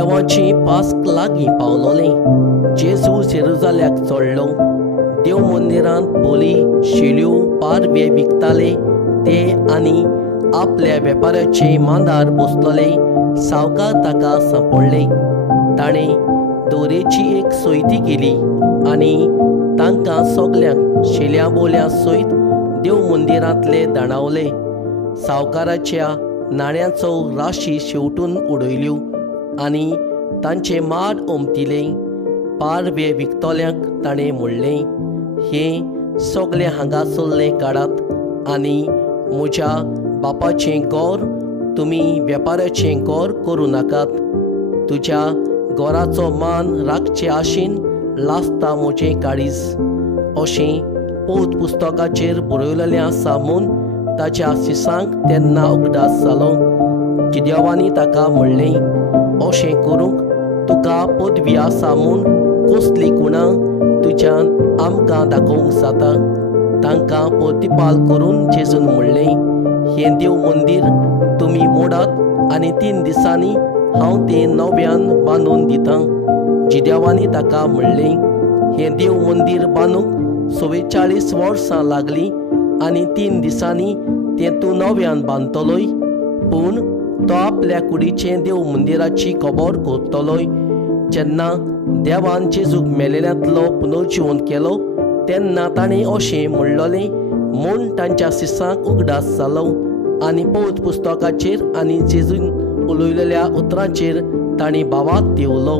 देवाची पास्क लागीं पावलोलें. जेजू जेरुजाल्याक चडलो. देव मंदिरांत बोली शेळयो पारवे विकताले ते आनी आपल्या वेपाऱ्याचे मांडार बसलोले सावकार ताका सांपडले. ताणें दोरेची एक सोयती केली आनी तांकां सगल्यांक शेल्या बोल्या सयत देव मंदिरांतले दाणावले. सावकाराच्या नाण्यांचो राशी शेवटून उडयल्यो आनी तांचे माड उमटिले. पारवे विकतोल्यांक ताणें म्हणलें, हें सगलें हांगासरलें काडात आनी म्हज्या बापाचें गोर तुमी वेपाऱ्याचें गोर करूं नाकात. तुज्या गोराचो मान राखचे आशेन लासता म्हजें काळीज. अशें पौत पुस्तकाचेर बरयलेलें आसा म्हूण ताच्या सिसांक तेन्ना उगडास जालो. जिदेवानी ताका म्हणलें, अशें करूंक तुका पदवी आसा म्हूण कसली गुणां तुज्यान आमकां दाखोवंक जाता. तांकां प्रतिपाल करून जेजून म्हणलें, हें देव मंदीर तुमी मोडात आनी 3 दिसांनी हांव तें नव्यान बांदून दितां. जिदेवानी ताका म्हणलें, हें देव मंदीर बांदूंक 44 वर्सां लागलीं आनी 3 दिसांनी तें तूं नव्यान बांदतलोय. पूण तो आपल्या कुडीचें देव मंदिराची खबर करतलोय. जेन्ना देवान जेजूक मेलेल्यांतलो पुनर्जीवन केलो तेन्ना ताणें अशें म्हणलोलें म्हूण तांच्या सिसांक उगडास जालो आनी पौत पुस्तकाचेर आनी जेजून उलयलेल्या उतरांचेर तांणी बाबात देवलो.